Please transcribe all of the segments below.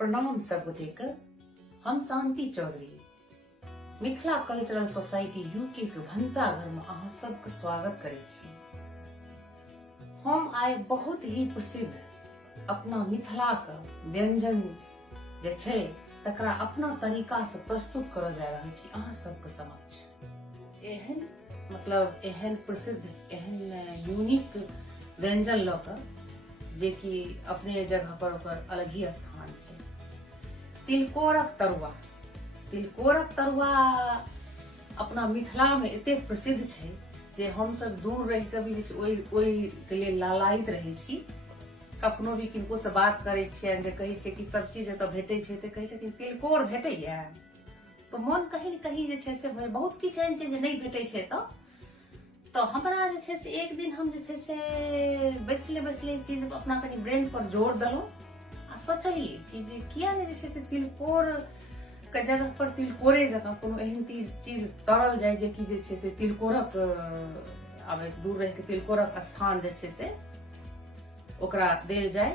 प्रणाम सब गोटे के। हम Shanti Chaudhary Mithila cultural society UK के भंसाघर में अहाँ सबके स्वागत करे छी। हम आइ बहुत ही प्रसिद्ध अपना मिथिला के व्यंजन जे छै तकरा अपना तरीका से प्रस्तुत करऽ जा रहल छी अहाँ सबके समक्ष। एहन प्रसिद्ध एहन यूनिक व्यंजन लऽ कऽ जे कि अपने जगह पर ओकर अलग ही स्थान छै। तिलकोरक तरुआ। तिलकोरक तरुआ अपना मिथिला में एते प्रसिद्ध छै जे हम सब दूर रह के भी ओइ के लिए लालायित रहे छी। कखनो भी किनको से बात करे छियनि जे कहै छै कि सब चीज एतऽ भेटै छै तऽ कहै छथिन तिलकोर भेटैया, तो मन कहीं न कहीं जे छै से बहुत किछु एहन छै जे नहि भेटै छै तो हमरा जे छै से एक दिन हम जे छै से बैसले चीज अपना कनी ब्रेन पर जोर देलहुं आ सोचलिए कि जे किया ने जे छै से तिलकोर के जगह पर तिलकोरे जगह कोनो एहन चीज तरल जाय जे कि जे छै से तिलकोरक आब दूर रह के तिलकोरक स्थान जे छै से ओकरा देल जाय।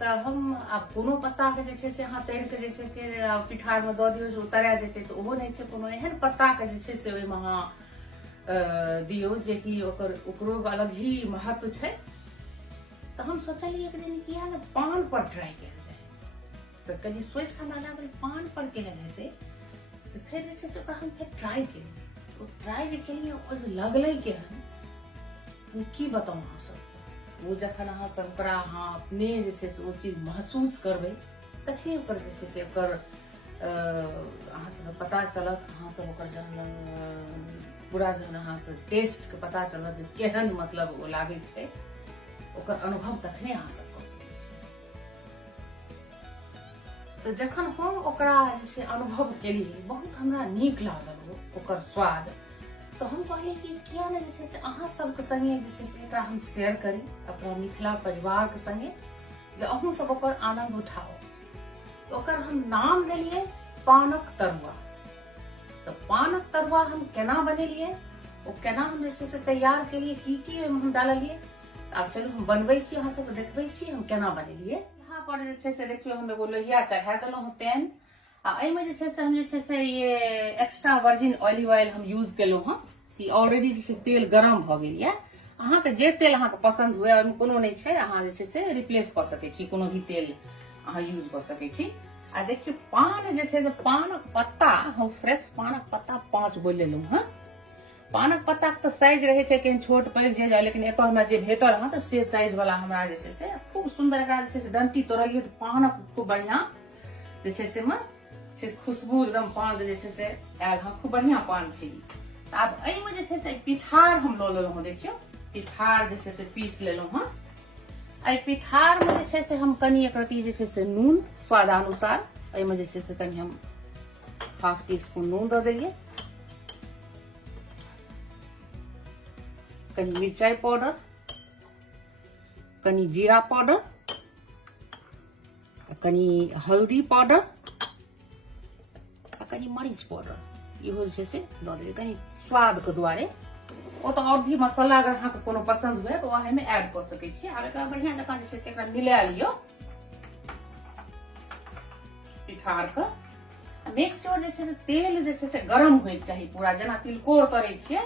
तऽ हम आब कोनो पत्ता के जे छै से अहाँ तैर के जे छै से पिठार में दऽ दियौ जे उतरा जेतै तऽ ओहो नहि छै। कोनो एहन पत्ता के जे छै से ओहिमे अहाँ दियो जे कि ओकरो अलग ही महत्व छै। तो हम सोचलिए एक दिन किया ना पान पर ट्राई कयल जाय। तो कनी सोच के हमरा लागल पान पर केहन हेतै, तो फिर जे छै से ओकरा हम फिर ट्राई केलिए। तो ट्राई जे केलिए ओ जे लगलै केहन हम की बताऊं अहाँ सब। वो जखन अहाँ सब ओकरा अहाँ अपने जे छै से ओ चीज महसूस करबै तखने ओकर जे छै से ओकर अहाँ सब पता चलत। अहाँ सब ओकर जहन पूरा जहन अहाँके टेस्ट के पता चलत जे केहन मतलब ओ लागै छै, ओकर अनुभव तखने अहाँ सब कऽ सकै छी। तो जखन हम ओकरा जे छै अनुभव केलिए बहुत हमरा नीक लागल ओकर स्वाद। तो हम कहलिए कि किया ने जे छै से अहाँ सबके संगे जे छै से एकरा हम शेयर करी अपना मिथिला परिवार के संगे जे अहूँ सब ओकर आनंद उठाओ। तो ओकर हम नाम देलिए पानक तरुआ। तो पानक तरुआ हम केना बनेलिए, ओ केना हम जे छै से तैयार केलिए, की हम डाललिए, आब चलू हम बनबै छी अहाँ सबके देखबै छी हम केना बनेलिए। यहाँ पर जे छै से देखियो हम एगो लोहिया चढ़ा देलहुँ हम पैन आ एहिमे जे छै से हम जे छै से ये एक्स्ट्रा वर्जिन ऑलिव ऑयल हम यूज केलहुँ हँ कि ऑलरेडी जे छै तेल गरम भऽ गेल ये। अहाँके जे तेल अहाँके पसंद हुए ओहिमे कोनो नहि छै, अहाँ जे छै से रिप्लेस कऽ सकै छी, कोनो भी तेल अहाँ यूज कऽ सकै छी। आ देखियो पान जे छै से पानक पत्ता हम फ्रेश पानक पत्ता 5 गो लेलहुँ हँ। पानक पत्ता के तो साइज रहे छै केहन छोट पैघ जे जाय, लेकिन एतऽ हमरा जे भेटल हँ तो से साइज वाला हमरा जे छै से खूब सुंदर एकरा जे छै से डंटी तोड़लिए तो पानक खूब बढ़िया जे छै से खुशबू एकदम पान जे छै से आयल हँ, खूब बढ़िया पान छै। आब एहिमे जे छै से पिठार हम लऽ लेलहुँ हँ। देखियो पिठार जे छै से पीस लेलहुँ हँ। एहि पिठार में जे छै से हम कनी एक रत्ती जे छै से नून स्वादानुसार एहिमे जे छै से कनी हम ½ टीस्पून नून दऽ देलिए, कनी मिरचाई पाउडर, कनी जीरा पाउडर, कनी हल्दी पाउडर आ कनी मरीच पाउडर इहो जे छै से दऽ देलिए कनी स्वाद के दुआरे। ओ तो और भी मसाला अगर अहाँके कोनो पसंद हुए तो वह में ऐड कर सकै छी। आब एकरा बढ़िया जकाँ जे छै से एकरा मिला लियो पिठार के। मेक श्योर जे छै से तेल जे छै से गरम होय चाही पूरा, जेना तिलकोर तरै छियै।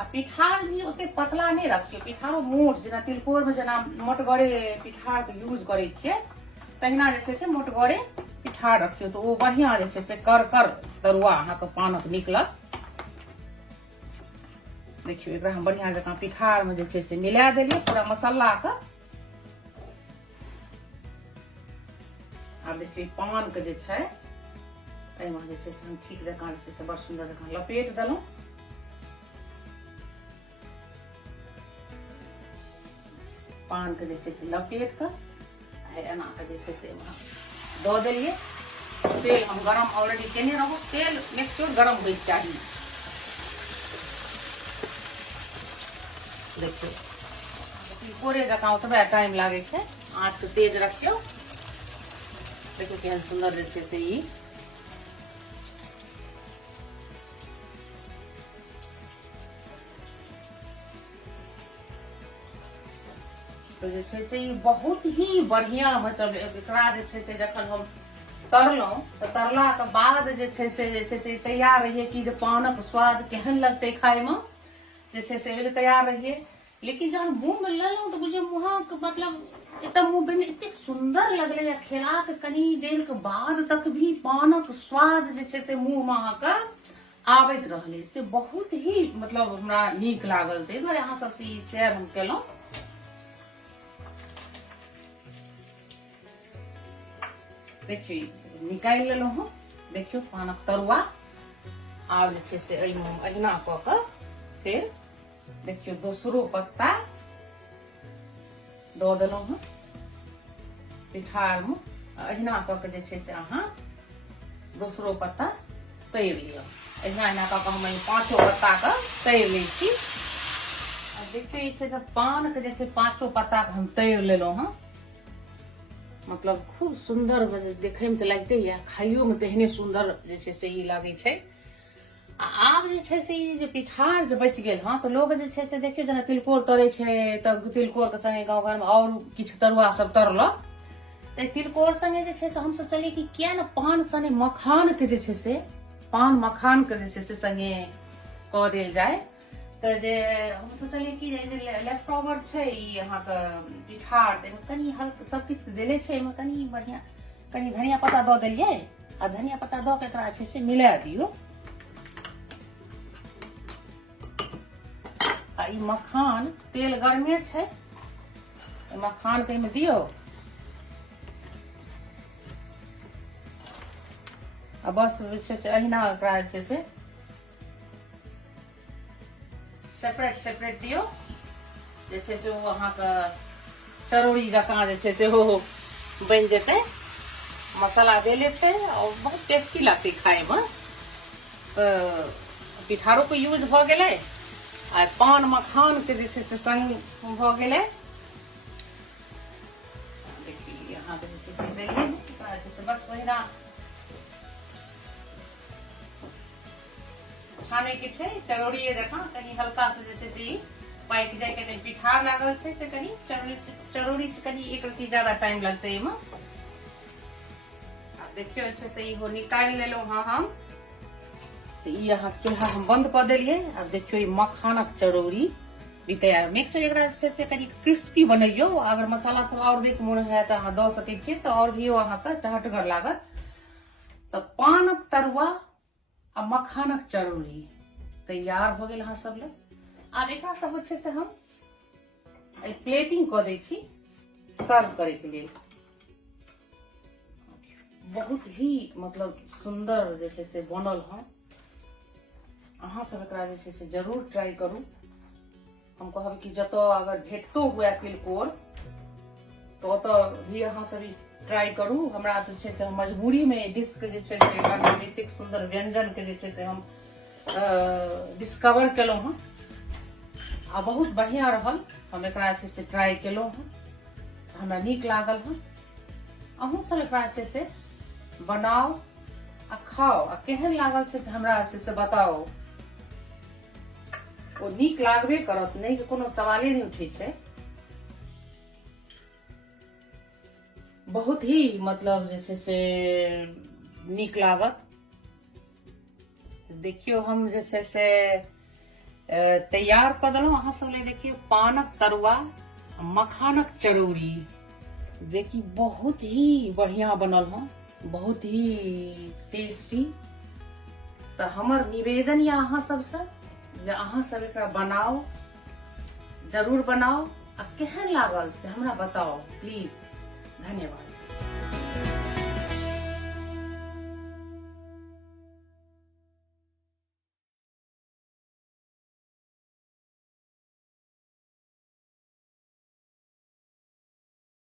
आ पिठार भी ओते पतला नहीं रखियो, पिठारो मोट जेना तिलकोर में जेना मोटगरे पिठार के यूज करे छियै तहिना जे छै से मोटगरे पिठार रखियो तो वो बढ़िया जे छै से कर तरुआ अहाँके पानक निकलत। देखियो एकरा हम बढ़िया जकाँ पिठार में जे छै से मिला देलिए पूरा मसाला के। आ देखियो पान के जे छै एहिमे जे छै से हम ठीक जकाँ जे छै से बड़ सुंदर जकाँ लपेट देलहुँ। पान के जे छै से लपेट के एना के जे छै से दऽ देलिए। तेल हम गरम ऑलरेडी केने रहू, तेल मेक श्योर गरम होय चाहिए। देखियो तिलकोरे जकाँ ओतबे टाइम लागे छै, आँच के तेज रखियो। देखियो केहन सुंदर जे छै से ई तो जे छै से बहुत ही बढ़िया मतलब एकरा जे छै से जखन हम तरलहुँ तऽ तरला के बाद जे छै से तैयार रहिए कि जे पानक स्वाद केहन लगतै खायमे जे छै से ओहि तैयार रहिए। लेकिन जहन मुँह में लेलहुँ तऽ बुझियौ मुँहक मतलब एकदम मुँह में एतेक सुंदर लगलै, खेलाक कनी देर के बाद तक भी पानक स्वाद जे छै से मुँह में अहाँके आबैत रहलै, से बहुत ही मतलब हमरा नीक लागल, ताहि दुआरे अहाँ सबसे ई शेयर हम केलहुँ। देखियो निकालि लेलहुँ हँ, देखियो पानक तरुआ। आब जे छै से एहिमे अहिना कऽ कऽ फेर देखियो दोसरो पत्ता दऽ देलहुँ हँ पिठारमे। अहिना कऽ के जे छै से अहाँ दोसरो पत्ता तैर लिअ। अहिना अहिना कऽ के हम 5 पत्ता के तैर लै छी। अब देखियो ई छै से पान के जे छै 5 पत्ता के हम तैर लेलहुँ हँ। मतलब खूब सुंदर देखे में तो लगते है, खाइयो में तेहने सुंदर जे छै से ई लागे छै। आब जे छै से ई जे पिठार जे बचि गेल हँ, तो लोग जे छै से देखियो जेना तिलकोर तरै छै तऽ तिलकोर के संगे गाँव घर में और किछु तरुआ सब तरलक, तऽ तिलकोर संगे जे छै से हम सोचलियै कि किया ने पान सने मखान के जे छै से पान मखान के जे छै से संगे कऽ देल जाय। तऽ जे हम सोचलियै कि जे लेफ्ट ओवर छै ई अहाँके पिठार, ताहिमे कनि हल्का सब किछु देले छै, एहिमे कनि बढ़िया कनि धनिया पत्ता दऽ देलियै आ धनिया पत्ता दऽ के एकरा छै से मिला दियौ। आ ई मखान तेल गरमे छै, मखान के एहिमे दियौ आ बस जे छै से अहिना एकरा जे छै से सेपरेट सेपरेट दियौ, जे छै से वो अहाँके चरौड़ी जकाँ जे छै से हो बनि जेतै। मसाला देले छै और बहुत टेस्टी लगतै खायमे। पिठारो के यूज भऽ गेलै आ पान मखान के जे छै से संग भऽ गेलै। देखिए यहाँ पे जे छै से देलियै एकरा जे छै बस ओहिना छाने के छै चरौड़िए जकाँ, कनी हल्का से जे छै से ई पाकि जाय के। पिठार लागल छै तऽ कनी चरौड़ी से कनी एक रत्ती ज्यादा टाइम लगतै एहिमे। देखियो जे छै से ई हो निकालि लेलहुँ हँ हम, तऽ ई अहाँ चूल्हा हम बंद कऽ देलियै। आब देखियो ई मखानक चरौड़ी भी तैयार। मिक्स एकरा जे छै से कनी क्रिस्पी बनैयो, अगर मसाला सब और दै के मोन है तऽ अहाँ दऽ सकै छियै, तऽ और भी अहाँके चहटगर लागत। तऽ पानक तरुआ आ मखानक चरौड़ी तैयार हो गेल अहाँ सब लए। आब एकरा सब छै से हम प्लेटिंग कऽ दै छी सर्व करे के लेल। बहुत ही मतलब सुंदर जे छै से बनल है, अहाँ सब एकरा जे छै से जरूर ट्राई करू। हम कहब कि जतऽ अगर भेटतो हुए तिलकोर तो ओतऽ भी अहाँ सब ट्राई करू। हमरा जे छै से मजबूरी में डिश के जे छै से एतेक सुंदर व्यंजन के जे छै से हम डिस्कवर केलहुँ हँ आ बहुत बढ़िया रहल। हम एकरा जे छै ट्राई केलहुँ हँ, हमरा नीक लागल हँ। अहूँ सब एकरा जे छै बनाओ आ खाओ आ केहन लागल छै से हमरा जे से बताओ। ओ नीक लागबे करत, नहीं कि कोनो सवाले नहीं उठे छै। बहुत ही मतलब जे छै से नीक लागत। देखियो हम जे छै से तैयार कर देलहुँ अहाँ सब ले। देखियो पानक तरुआ मखानक चरौड़ी जे कि बहुत ही बढ़िया बनल हँ, बहुत ही टेस्टी। तो हमर निवेदन या अहाँ सबसे जे अहाँ सब एकरा बनाओ, जरूर बनाओ आ केहन लागल से हमरा बताओ प्लीज। धन्यवाद।